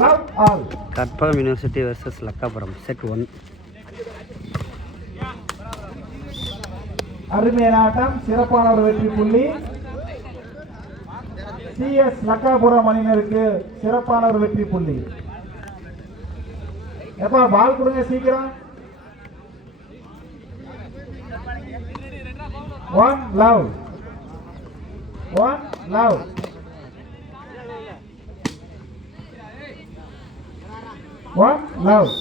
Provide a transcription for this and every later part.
Love all. Karpagam university versus Lakkapuram set 1. அருமையான ஆட்டம், சிறப்பான ஒரு வெற்றி புள்ளி. CS லக்காபுரம் அணியினருக்கு சிறப்பான ஒரு வெற்றி புள்ளி. எப்பா பால் கொடுங்க சீக்கிரம். 1 love 1 love. One love.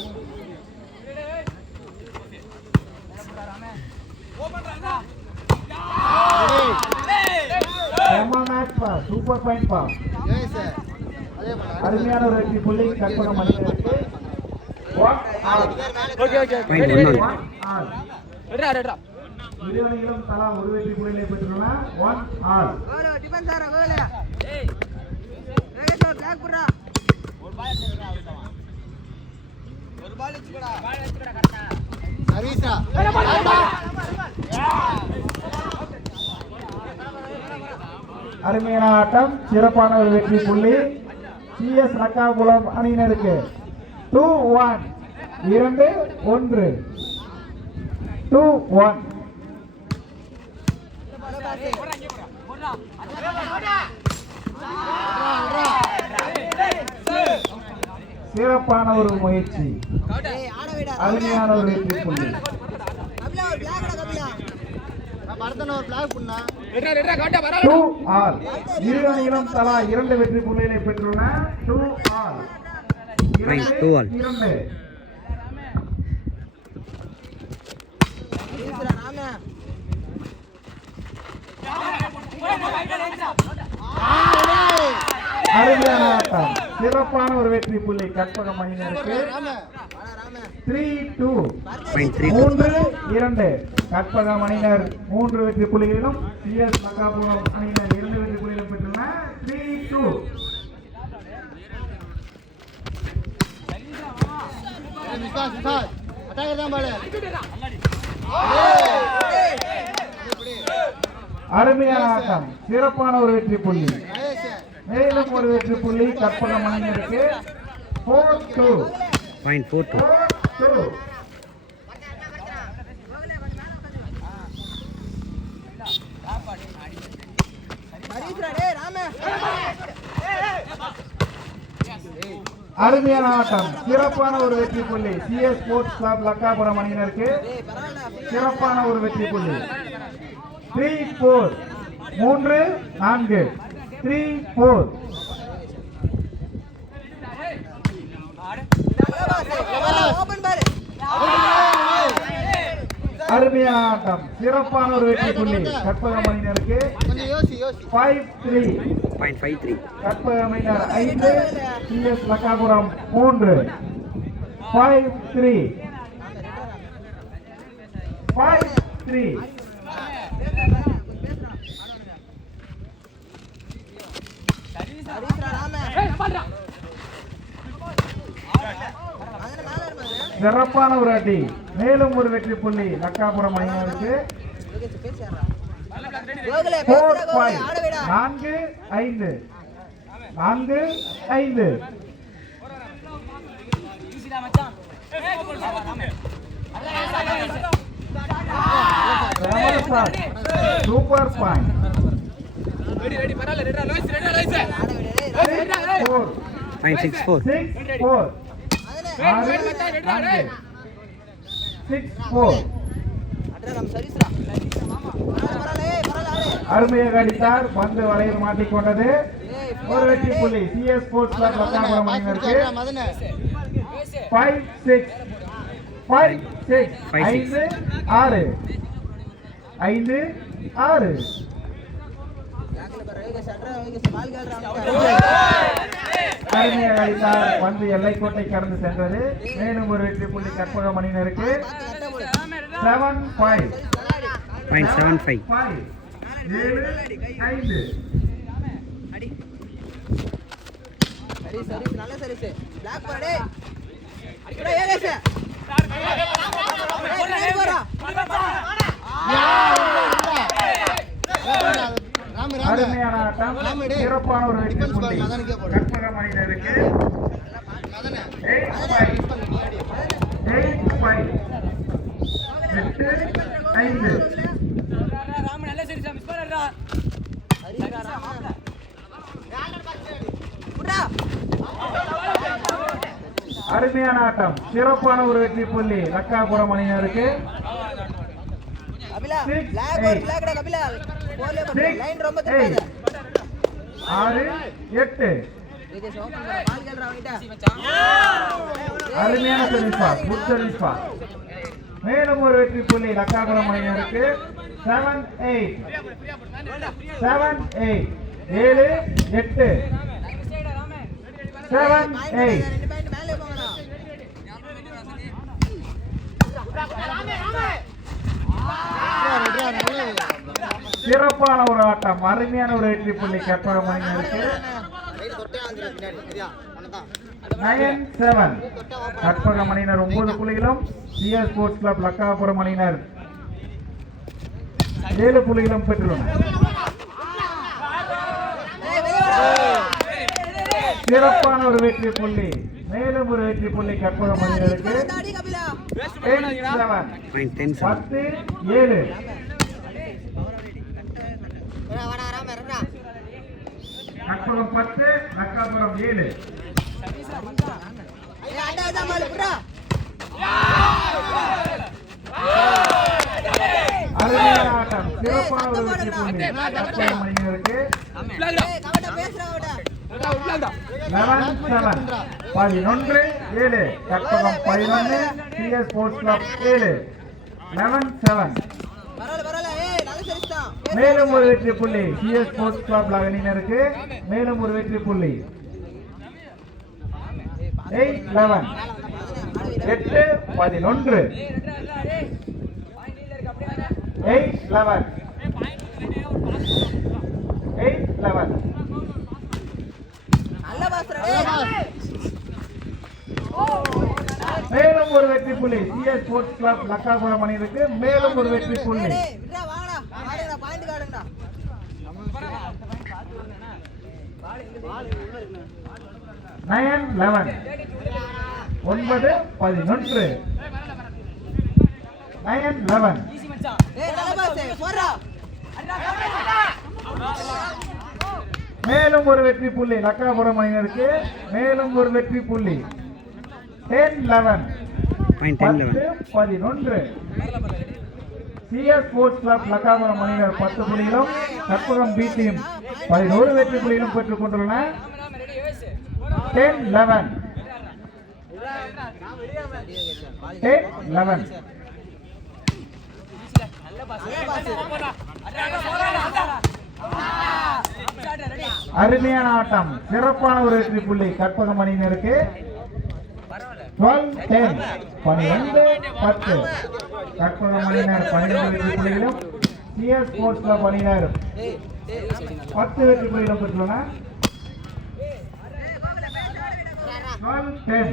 Super point boss. அருமையான ஒரு வெற்றி புள்ளி கற்பகம் அணியினருக்கு. இருவரையிலும் தலா ஒரு வெற்றி புள்ளிகளை பெற்றுள்ளன. 1 all. அருமையான ஆட்டம், சிறப்பான ஒரு வெற்றி புள்ளி. CS லக்காபுரம் அணியினருக்கு 2-1. 2-1. 2-1. சிறப்பான ஒரு முயற்சி, அருமையான ஒரு வெற்றி புள்ளி. இரு அணிகளும் தலா 2 வெற்றி புள்ளிகளை பெற்றுள்ளன. 2 all. 2 அருமையான ஆட்டம், சிறப்பான ஒரு வெற்றி புள்ளி கற்பகம் அணியினருக்கு. 3-2. 3-2. கற்பகம் அணியினர் 3 வெற்றி புள்ளிகளிலும் CS லக்காபுரம் அணியினர் 2 வெற்றி புள்ளிகளும் பெற்றுள்ளன. 3-2. அருமையான ஆட்டம், சிறப்பான ஒரு வெற்றி புள்ளி. மேலும் ஒரு வெற்றி புள்ளி கற்பகம் அணியினருக்கு. 4-2. 0.42. அருமையான ஆட்டம், சிறப்பான ஒரு வெற்றி புள்ளி. CS ஸ்போர்ட்ஸ் கிளப் லக்காபுரம் அணியினருக்கு சிறப்பான ஒரு வெற்றி புள்ளி. 3-4. 3-4. 3-4. அருமையான ஆட்டம், சிறப்பான ஒரு வெற்றி புள்ளி கற்பகம் அணியினருக்கு. 5-3. 0.53. கற்பகம் அணியினர் 5, CS லக்காபுரம் 3. 5-3. 5-3. சிறப்பான ஒரு அடி, மேலும் ஒரு வெற்றி புள்ளி லக்காபுரம் அணியினருக்கு. 4-5. 4-5. 4-5. Super point. 0.64. 6-4. 6-4. அருமையாக அடித்தார், பந்து வலையில் மாட்டிக்கொண்டது. ஒரு வெற்றி புள்ளி CS ஸ்போர்ட்ஸ் கிளப் லக்காபுரம் அணியினருக்கு. 5-6. 5-6. 5-6. 5-6. அருமையாக அடித்தார், பந்து எல்லைக்கோட்டை கடந்து சென்றது. மேலும் ஒரு வெற்றி புள்ளி கற்பகம் அணியினருக்கு. 7-5. 0.75. 7-5. அருமையான ஆட்டம், சிறப்பான ஒரு வெற்றி புள்ளி கற்பகம் அணியினருக்கு. அருமையான ஆட்டம், சிறப்பான ஒரு வெற்றி புள்ளி லக்காபுரம் அணியினருக்கு. கபிலா 6, பிளாக் 8. பிளாக்டா கபிலா போலே 6, லைன் ரொம்ப 8. திருப்பாத 6, 8. விஜய் ஓபன் பண்ண பால் கேல்றா அவங்கிட்ட அருமையான சர்வீஸ், குட் சர்வீஸ். மேலும் ஒரு வெற்றி புள்ளி லக்காபுரம் அணியினருக்கு. 7, 8. 7, 8. 7, 8. 7, 8. ரெண்டு பாயிண்ட் மேலே போங்கடா சிறப்பான ஒரு ஆட்டம், அருமையான ஒரு வெற்றி புள்ளி கற்பகம் அணியினருக்கு. 9, 7. கற்பகம் அணியினர் 9 புள்ளிகளும், சிஎஸ் ஸ்போர்ட்ஸ் கிளப் லக்காபுரம் அணியினர் 7 புள்ளிகளும் பெற்றுள்ளனர். சிறப்பான ஒரு வெற்றி புள்ளி, மேலும் ஒரு வெற்றி புள்ளி கற்பகம் அணியினருக்கு. தாடி கபிலா 10, 7. Point 10 7. 10, 7. வாடா ராம ரெண்டா கற்பகம் 10, லக்காபுரம் 7. ஏய் அடா இதா மால் புரா அருமையான ஆட்டம், சிறப்பான ஒரு வெற்றி புள்ளி கற்பகம் அணியினருக்கு. ஏய் கவட பேசுறா அவட 11, 7. 11, 7. Karpagam 11, CS sports club 7. 11, 7. பரவாயில்ல ஏய் நல்ல சரிஸ்டா மேலும் ஒரு வெற்றி புள்ளி சிஎஸ் ஸ்போர்ட்ஸ் கிளப் அணியினருக்கு. மேலும் ஒரு வெற்றி புள்ளி 8, 11. 8, 11. 8, 11. 8, 11. நல்ல பாஸ்ரா டேய் மேலும் ஒரு வெற்றி புள்ளி சிஎஸ் ஸ்போர்ட்ஸ் கிளப் லக்காபுரம் அணியினருக்கு. மேலும் ஒரு வெற்றி புள்ளி டேய் விட்றா வாங்கடா வாடா பாயிண்ட் கார்டுடா 9, 11. 9, 11. 9, 11. ஏய் நல்ல பாஸ் போறா மேலும் ஒரு வெற்றி புள்ளி லக்காபுரம் அணியினருக்கு. மேலும் ஒரு வெற்றி புள்ளி 10, 11. Point 10 11. 10, 11. CS sports club Lakkapuram அணியினர் 10 புள்ளிகளும், கற்பகம் பி டீம் 11 வெற்றி புள்ளிகளும் பெற்றுக் கொண்டுள்ளனர். 10, 11. 10, 11. அருமையான ஆட்டம், சிறப்பான ஒரு வெற்றி புள்ளி கற்பகம் அணியினருக்கு. 12, 10. 12, 10. கற்பகம் அணியினர் 12 வெற்றி புள்ளிகளும், சிஎஸ் ஸ்போர்ட்ஸ் கிளப் அணியினர் 10 வெற்றி புள்ளிகளும் பெற்றுள்ளனர். 12, 10.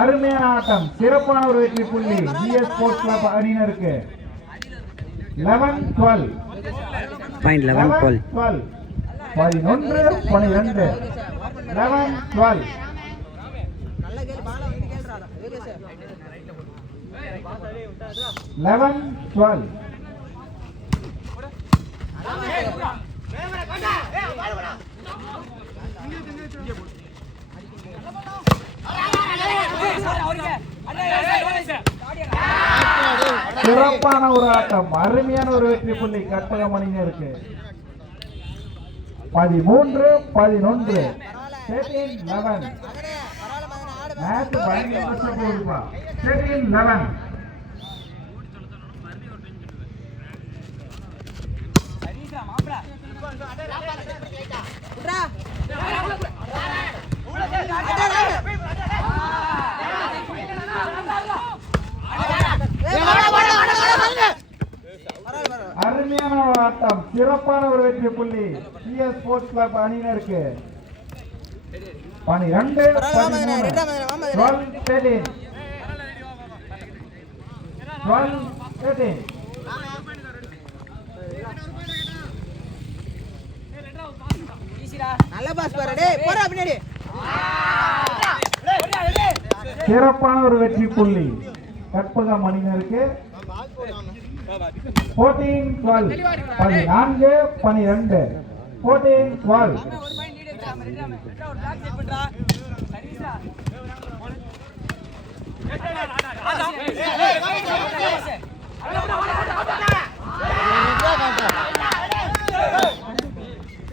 அருமையான ஆட்டம், சிறப்பான ஒரு வெற்றி புள்ளி சிஎஸ் ஸ்போர்ட்ஸ் கிளப் அணியினருக்கு. 11, 12. Point 11 12. 12. 11, 12. 11, 12. நல்ல கேள் பால் வந்து கேள்றா யோகேஷ் 11, 12. சிறப்பான ஒரு ஆட்டம், அருமையான ஒரு வெற்றி புள்ளி கற்பகம் அணியினருக்கு. 13, 11. 13, 11. மகனே பரவாயில்ல மகனே ஆடு மேட்ச் பயங்கர கஷ்டம் போகுதுப்பா. 13, 11. விட்றா அருமையான ஒரு ஆட்டம், சிறப்பான ஒரு வெற்றி புள்ளி சிஎஸ் ஸ்போர்ட்ஸ் கிளப் அணியினருக்கு. 12, 13. 12, 13. 12, 13. நல்ல பாஸ் பாரு டேய் போடா பின்னாடி சிறப்பான ஒரு வெற்றி புள்ளி கற்பகம் அணியினருக்கு. 14-12 14-12 14-12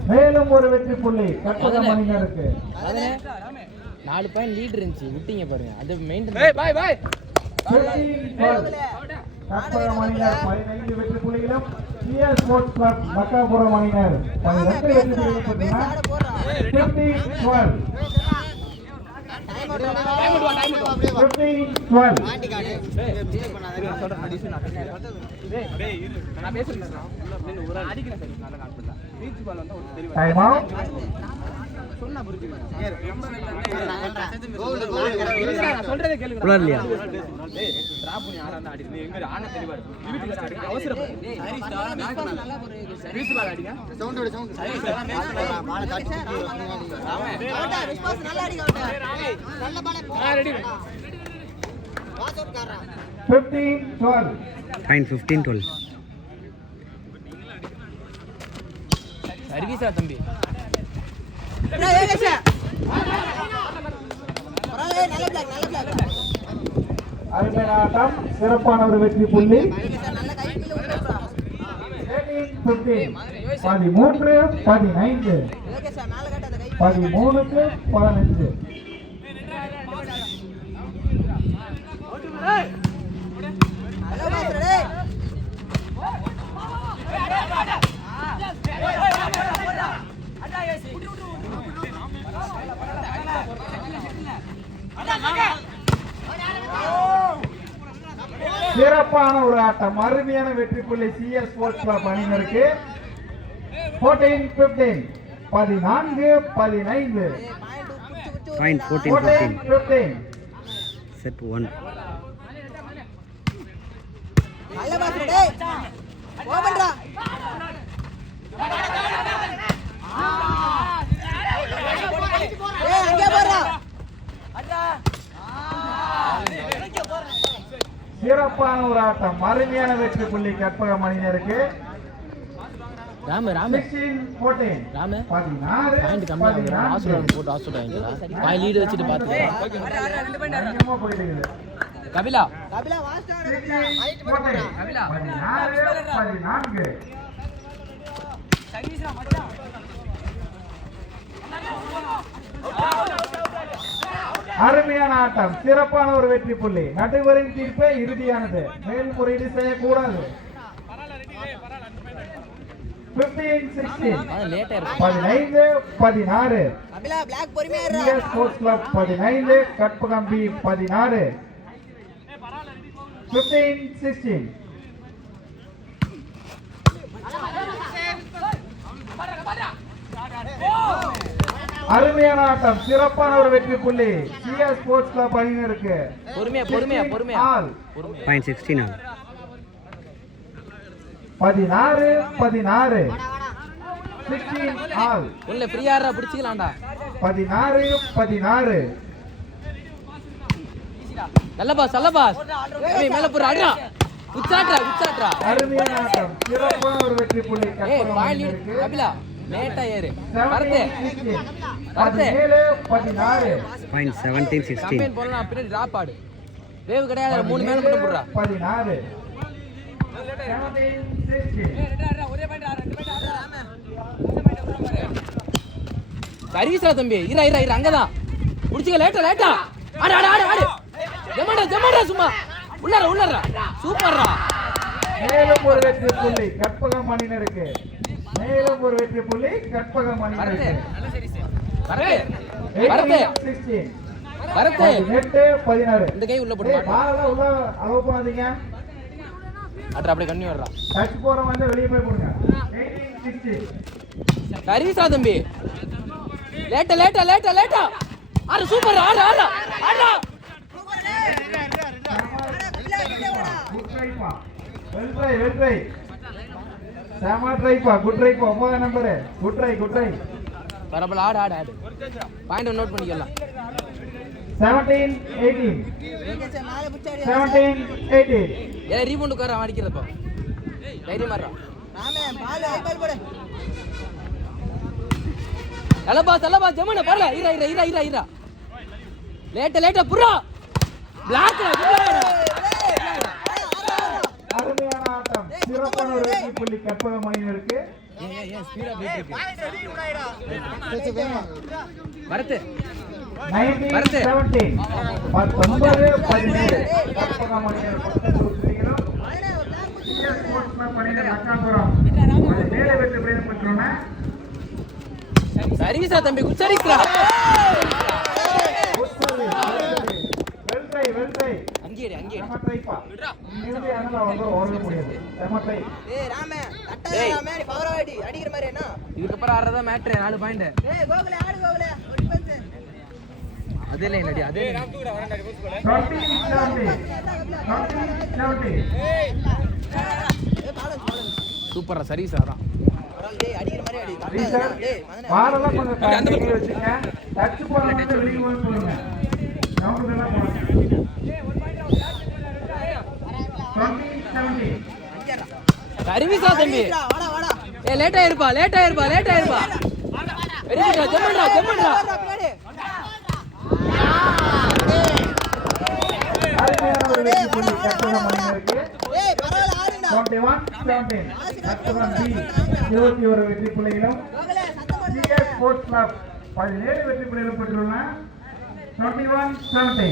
மேலும் ஒரு வெற்றி புள்ளி கற்பகம் மணியினருக்கு 4 பாயிண்ட் லீட் இருந்துச்சு விட்டீங்க பாருங்க அது மெயின்டைன் 15-12 கற்பகம் மணியினர் 15 வெற்றி புள்ளிகளும் சிஎஸ் ஸ்போர்ட்ஸ் கிளப் மக்காபுரம் மணியினர் 12 வெற்றி புள்ளிகள் பெற்றனர் 15-12 டைம் அவுட் உளரலையா பாயிண்ட் 15-12 சர்வீஸா தம்பி அருமையான ஆட்டம் சிறப்பான ஒரு வெற்றி புள்ளி 13-15 13-15 சிறப்பான ஒரு ஆட்டம் அருமையான வெற்றி புள்ளி சிஎஸ் ஸ்போர்ட்ஸ் கிளப் அணியினருக்கு 14-15 14-15 பாயிண்ட் 14-15 14-15 செட் 1 நல்ல பாஸ் டேய் ஓபன்டா ஏய் அங்க போறா சிறப்பான ஒரு ஆட்டம் அருமையான வெற்றி புள்ளி கற்பகம் அணியினருக்கு ராம 16-14 ராம 16 பாயிண்ட் கம்மியா ஆசுரன் போட்டு ஆசுட் வாங்கிடா பாய் லீட் வச்சிட்டு பாத்து அதிகமா போயிட்டு இருக்குது கபிலா வாஸ்ட் 16-14 16-14 அருமையான ஆட்டம் சிறப்பான ஒரு வெற்றி புள்ளி நடுவரின் தீர்ப்பே இறுதியானது மேல்முறையீடு செய்யக்கூடாது 15-16 லேட்டா 15-16 அபிலா பிளாக் பொறுமையா இரு CS sports club 15 Karpagam B 16 15-16 அருமையான ஆட்டம் சிறப்பான ஒரு வெற்றி புள்ளி சிஎஸ் ஸ்போர்ட்ஸ் கிளப் அணியினருக்கு பொறுமையா ஆல் பாயிண்ட் 16 ஆகும் 16-16 16 ஆல் உள்ள ஃப்ரீயாரா பிடிச்சிக்கலாம்டா 16-16 நல்ல பாஸ் ஏய் மேல போற அடிடா உச்சாட்ரா அருமையான ஆட்டம் சிறப்பான ஒரு வெற்றி புள்ளி ஏய் கற்பகம் பாய் லீட் அணியினருக்கு கபிலா லேட்டா ஏறு வரதே 17-16 பாயிண்ட் 17-16 கம்பெனி போறலாம் பின்னாடி டிராப் ஆடு வேவ் கிடையாது 3 மேல மட்டும் போடுறா 16 சர்வீஸ்ரா தம்பி இரு அங்கதான் புடிச்சுக்க லேட்டா ஆடு ஜமாடா சும்மா உள்ளாரா சூப்பர்ரா மேலும் ஒரு வெற்றி புள்ளி கற்பகம் அணியினருக்கு வரதே 16 இந்த கை உள்ள போடு உள்ள அலோவ் பண்ணாதீங்க அட்ரா அப்படியே கண்ணி வர்றா டச் போற வந்து வெளிய போய் போடுங்க 18-16 சர்வீஸ்ரா தம்பி லேட்டா ஆறு சூப்பர் ஆடு வெல் ட்ரை சாமா ட்ரைப்பா குட் ட்ரைப்பா 9 நம்பர் குட் ட்ரை பரபல ஆடு பாயிண்ட் நோட் பண்ணிக்கலாம் 17-18 மேல புச்சாடி 17-18 ஏ ரீபவுண்ட் உட்கார அடிக்கிறப்ப தைரியமா இருடா. ராமே பால் ஐ பால் போடு நல்ல பாஸ் ஜெமன பரல இரா லேட்டா புறா பிளாக் அருமையான ஆட்டம். சிறப்பான ஒரு வெற்றி புள்ளி கற்பகம் அணியினருக்கு. வரது 19-17 19-17 கற்பகம் அணியினர் 10 புள்ளிகளும் CS ஸ்போர்ட்ஸ் கிளப் அணியினர் லக்காபுரம் அது மேலே வெற்றி பெற்றுள்ளன. சர்வீஸா தம்பி குட் சர்வீஸ்ரா வெல்ட்ரை அங்கேயே சமட்ரைப்பா இங்கிருந்து அனல வந்து ஓட முடியாது. சமட்ரை ஏய் ராமே தட்டா ராமே நீ பவர் அடிக்கிற மாதிரி என்ன இதுக்கு அப்புறம் ஆறதா மேட்ரு 4 பாயிண்ட் ஏய் கோகுலே ஆடு கோகுலே ஒரு பந்து அதே லைன் அடி அதே 20-70 ஏய் பாலன் சூப்பரா சர்வீஸ் அதான் பரவாயில்லை டேய் அடிக்கிற மாதிரி அடி ரீசர் டேய் மதனே பாலெல்லாம் கொஞ்சம் கட்டி வச்சுங்க. டச் பண்ணாம வெளிய வந்து போடுங்க. ரவுண்ட் எல்லாம் போடுங்க. 20-70 சர்வீஸா தம்பி வாடா வாடா ஏ லேட்டா இருப்பா வெரி குட் ஜெமன்டா பின்னாடி அருமையான ஒரு வெற்றி புள்ளி கற்பகம் அணியினருக்கு. ஏய் பரவாயில்லை ஆடுடா 21-17 கற்பகம் B 21 வெற்றி புள்ளிகளும் கோகுலே சத்தம் போடு CS ஸ்போர்ட்ஸ் கிளப் 17 வெற்றி புள்ளிகளும் பெற்றுள்ளன. 21-17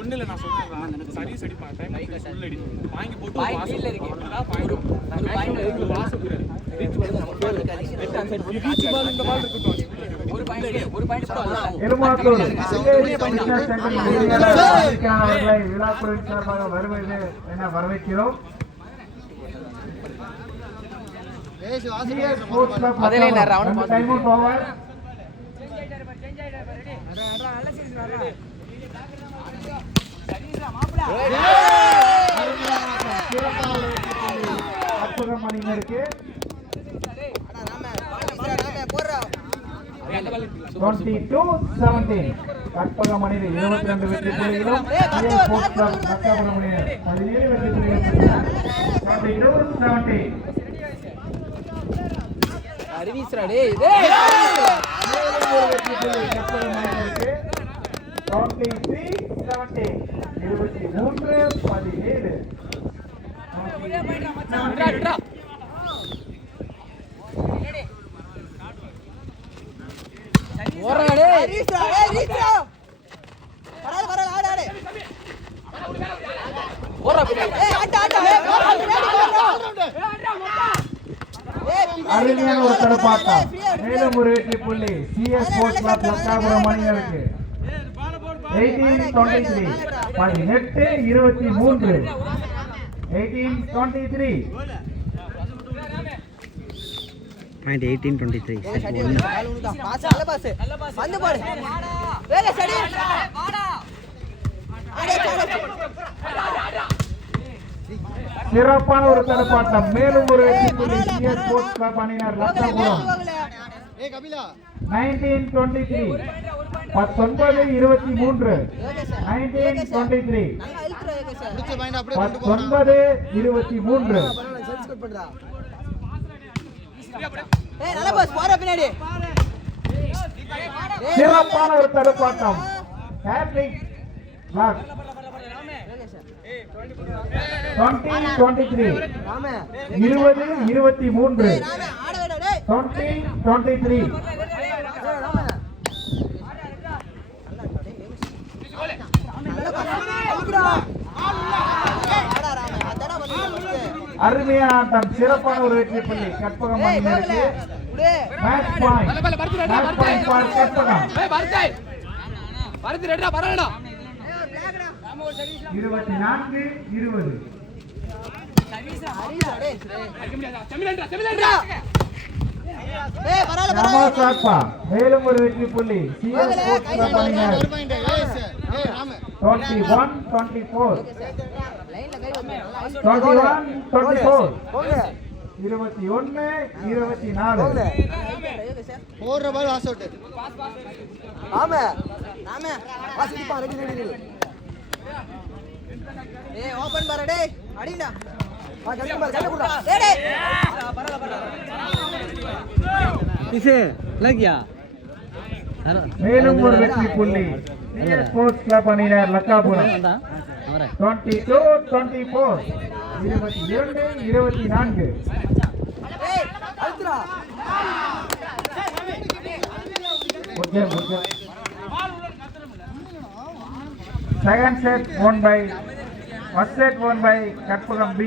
ஒண்ணுல நான் சொல்றேன் சர்வீஸ் அடிப்பான் டைம் ஃபுல் அடி வாங்கி போட்டு பாயிண்ட் கீழ இருக்கு ஒரு பாயிண்ட் இருக்கு வாச புரியல ரீச் பால் இந்த பால் இருக்கட்டும் ஒரு பாயிண்ட் எலுமாத்தூர் அவர்களை விழாக்குழுவின் சார்பாக வருவது என வரவேற்கிறோம். CS ஸ்போர்ட்ஸ் கிளப் அதிலே நான் round ரெண்டு டைம் அவுட் ஓவர். கற்பகம் அணியினருக்கு ராமே போடுறா 22-17 கற்பகம் அணியில் 22 வெற்றி புள்ளிகளும் CS ஸ்போர்ட்ஸ் கிளப் லக்காபுரம் அணியினர் 17 வெற்றி புள்ளிகளும் 22-17 சர்வீஸ்ரா டேய் டேய் வெற்றி புள்ளி கற்பகம் அணியினருக்கு. 23-17 23-17 விட்றா ஓடுறா டேய் ரீச்சா பரவாயில்லை ஆடு ஓடுறா பின்னாடி ஏய் ஆட்ட அருமையான ஒரு தடுப்பாட்டம். மேலும் ஒரு வெற்றி புள்ளி CS ஸ்போர்ட்ஸ் கிளப் லக்காபுரம் அணியினருக்கு. 18-23 18-23 18-23 பாயிண்ட் 18-23 செட் 1 பாஸ் நல்ல பாஸ் வந்து பாரு வேக சரி சிறப்பான ஒரு தடுப்பாட்டம். மேலும் ஒரு வெற்றி புள்ளி CS ஸ்போர்ட்ஸ் கிளப் அணியினர் லக்காபுரம். 19-23 19-23 19-23 19-23 ஏய் நல்ல பாஸ் போற பின்னாடி சிறப்பான ஒரு தடுப்பாட்டம். ஹேட்ரிக் பிளாக் 20-23 ராமே 20-23 ராமே ஆட வேடா டேய் 20-23 ராமே நல்ல பாஸ் அடிக்குடா ஆடா ராமே அதடா வந்து அருமையான ஆட்டம். சிறப்பான ஒரு வெற்றி புள்ளி கற்பகம் ஏய் அணியினருக்கு. கோகுலே உடே match point match point for Karpagam. ஏய் வரது ரெட்டா பரவாடா 24-20 அடிடா டேய் செமிலண்டா ஏய் பரவாயில்லை ராமாசாப்பா. மேலும் ஒரு வெற்றி புள்ளி CS ஸ்போர்ட்ஸ் கிளப் அணியினர். 21-24 லைன்ல கை வந்து 21-24 21 24. போடுற பால் வாஸ் அவுட் ஆமா நாமே வாசிட்டு பா ரெடி ரெடி ரெடி ஏய் ஓபன் பாரு டேய் அடிடா வா ஜல்தி பாரு ஜல்தி குடா டேய் டேய் பரல பரல इसे लग गया மேலும் ஒரு வெற்றி புள்ளி CS ஸ்போர்ட்ஸ் கிளப் அணியினர் லக்காபுரம். 22-24. 22-24. ஏய் அழுத்துடா Second set won by, first set won by Katpagam B.